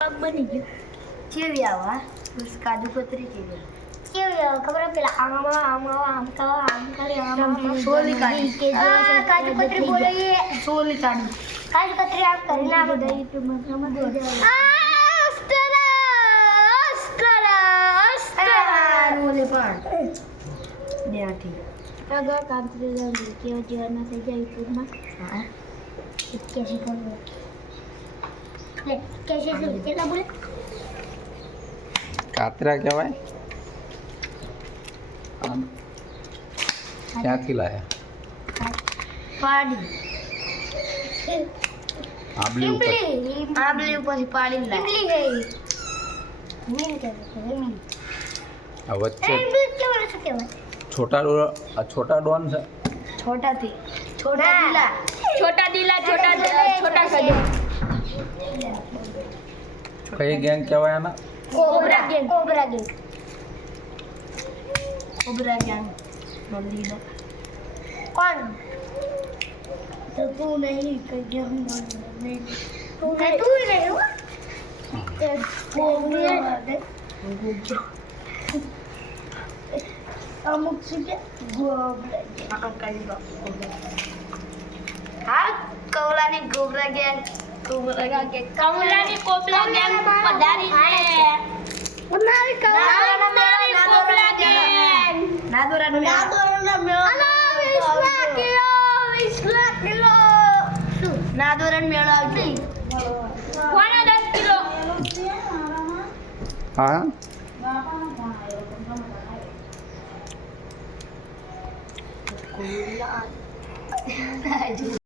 બની ગયું કેવી આવા બસ કાજુ કતરી કેવી આવે ખબર પેલા આમ સોલી કાઢી કાજુ કતરી બોલે સોલી કાઢી કાજુ કતરી આ કરી ના બધા યુટ્યુબમાં ઓલે પણ બેઠી આગળ કામ કરી જાઉં કેવા જીવનમાં થઈ જાય યુટ્યુબમાં હા कैसे करूँ ले कैसे से कितना बोले कातरा क्या भाई आम क्या खिलाया पानी आंबली ऊपर ऊपर पानी ला इमली है नहीं क्या वच्चे क्या बोले सकते हो छोटा डॉन से छोटा थी छोटा दिला छोटा सजो कई गैंग क्या हुआ ना कोबरा गैंग मल्लीदा कौन तो तू नहीं कर गया हूं मैं तू ही नहीं हुआ अमुक से हाँ कौलानी गोबरा गैंग कौलानी कोबरा गैंग पधारी है उनारी कौलानी कोबरा गैंग नादोरा मेला नादोरा मेला આવતી કોના 10 કિલો हाँ कोला